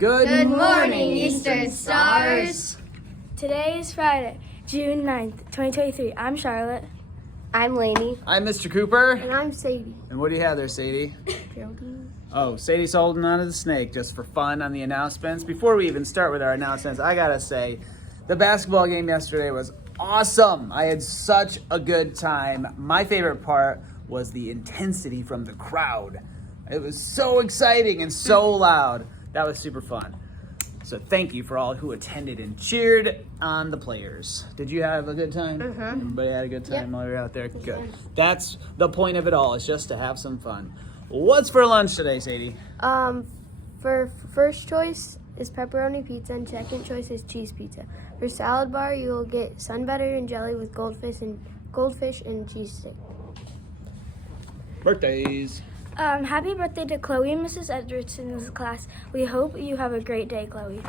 Good morning, Eastern Stars. Today is Friday, June 9th, 2023. I'm Charlotte. I'm Lainey. I'm Mr. Cooper. And I'm Sadie. And what do you have there, Sadie? Geraldine. Oh, Sadie's holding onto the snake just for fun on the announcements. Before we even start with our announcements, I gotta say, the basketball game yesterday was awesome. I had such a good time. My favorite part was the intensity from the crowd. It was so exciting and so loud. That was super fun. So thank you for all who attended and cheered on the players. Did you have a good time? Everybody had a good time while you were out there? Good. That's the point of it all, is just to have some fun. What's for lunch today, Sadie? For first choice is pepperoni pizza and second choice is cheese pizza. For salad bar, you will get sun butter and jelly with goldfish and cheese stick. Birthdays. Happy birthday to Chloe and Mrs. Edwardson's class. We hope you have a great day, Chloe.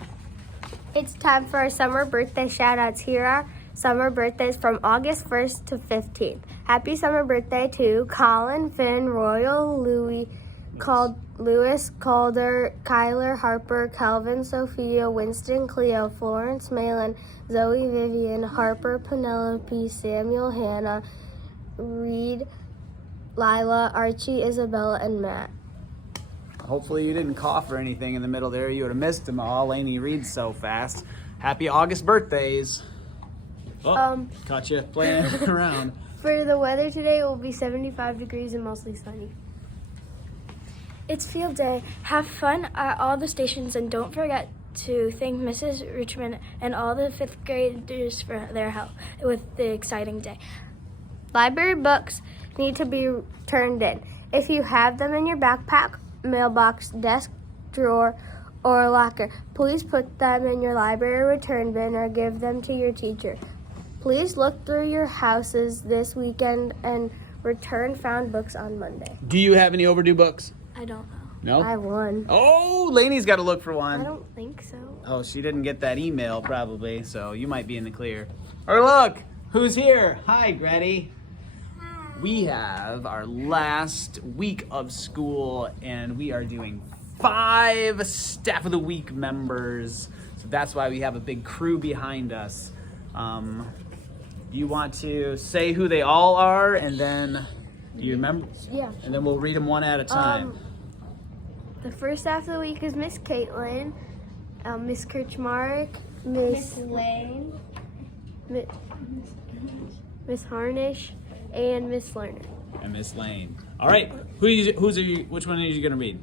It's time for our summer birthday shout-outs. Here are summer birthdays from August 1st to 15th. Happy summer birthday to Colin, Finn, Royal, Louis, Lewis, Calder, Kyler, Harper, Calvin, Sophia, Winston, Cleo, Florence, Malin, Zoe, Vivian, Harper, Penelope, Samuel, Hannah, Reed, Lila, Archie, Isabella, and Matt. Hopefully you didn't cough or anything in the middle there. You would have missed them all. Lainey reads so fast. Happy August birthdays. Oh, caught you playing around. For the weather today, it will be 75 degrees and mostly sunny. It's field day. Have fun at all the stations and don't forget to thank Mrs. Richmond and all the fifth graders for their help with the exciting day. Library books need to be turned in. If you have them in your backpack, mailbox, desk, drawer, or locker, please put them in your library return bin or give them to your teacher. Please look through your houses this weekend and return found books on Monday. Do you have any overdue books? I don't know. No? I won. Oh, Lainey's got to look for one. I don't think so. Oh, she didn't get that email probably, so you might be in the clear. Or look, who's here? Hi, Gretty. We have our last week of school, and we are doing 5 Staff of the Week members. So that's why we have a big crew behind us. You want to say who they all are, and then, do you remember? Yeah. And then we'll read them one at a time. The first staff of the week is Miss Caitlin, Miss Kirchmark, Miss Lane, Miss Harnish, and Miss Lerner. And Miss Lane. All right, which one are you going to read?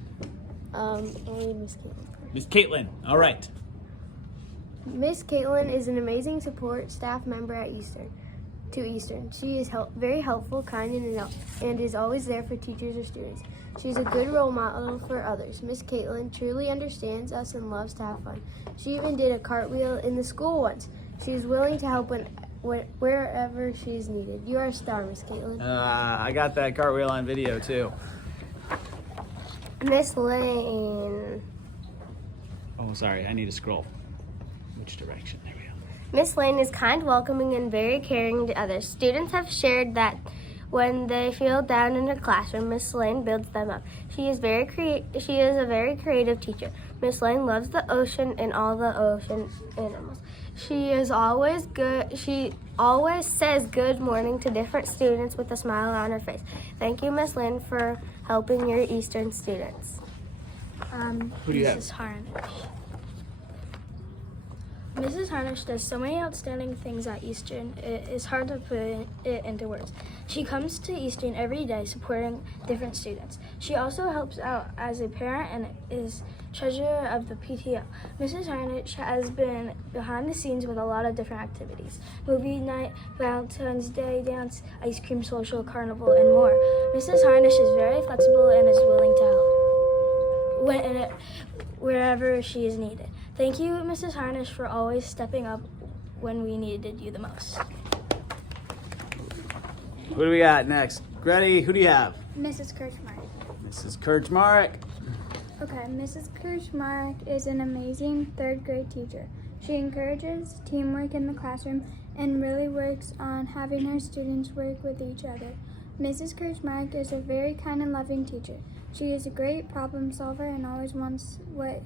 Only Miss Caitlin. Miss Caitlin, all right. Miss Caitlin is an amazing support staff member at Eastern. She is very helpful, kind, and is always there for teachers or students. She's a good role model for others. Miss Caitlin truly understands us and loves to have fun. She even did a cartwheel in the school once. She is willing to help wherever she's needed. You are a star, Miss Caitlin. I got that cartwheel on video too. Miss Lane. Oh, sorry, I need to scroll. Which direction? There we go. Miss Lane is kind, welcoming, and very caring to others. Students have shared that when they feel down in her classroom, Miss Lane builds them up. She is a very creative teacher. Miss Lane loves the ocean and all the ocean animals. She always says good morning to different students with a smile on her face. Thank you, Miss Lane, for helping your Eastern students. Who do you Mrs. Harnish. Mrs. Harnish does so many outstanding things at Eastern, it is hard to put it into words. She comes to Eastern every day supporting different students. She also helps out as a parent and is treasurer of the PTO. Mrs. Harnish has been behind the scenes with a lot of different activities. Movie night, Valentine's Day dance, ice cream social, carnival, and more. Mrs. Harnish is very flexible and is willing to help wherever she is needed. Thank you, Mrs. Harnish, for always stepping up when we needed you the most. Who do we got next? Gretty, who do you have? Mrs. Kirchmark. Mrs. Kirchmark. Okay, Mrs. Kirchmark is an amazing third grade teacher. She encourages teamwork in the classroom and really works on having her students work with each other. Mrs. Kirchmark is a very kind and loving teacher. She is a great problem solver and always wants what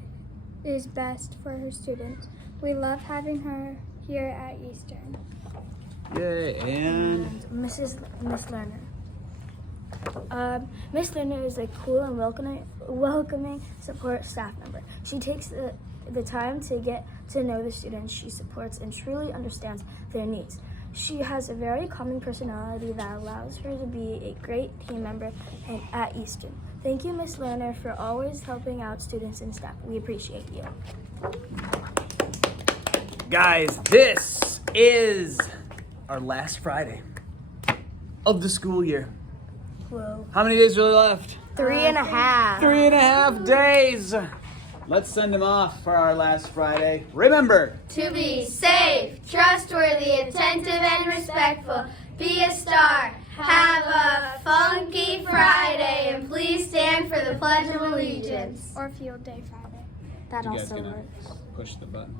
is best for her students. We love having her here at Eastern. Yay, and Miss Lerner. Miss Lerner is a cool and welcoming support staff member. She takes the time to get to know the students she supports and truly understands their needs. She has a very calming personality that allows her to be a great team member at Eastern. Thank you, Miss Lerner, for always helping out students and staff. We appreciate you. guys, this is our last Friday of the school year. Whoa. How many days are left? 3.5. 3.5 days. Let's send them off for our last Friday. Remember, To be safe, trustworthy, attentive, and respectful. Be a star. Have a funky Friday, and please stand for the Pledge of Allegiance. Or Field Day Friday. That you guys also gonna works. push the button?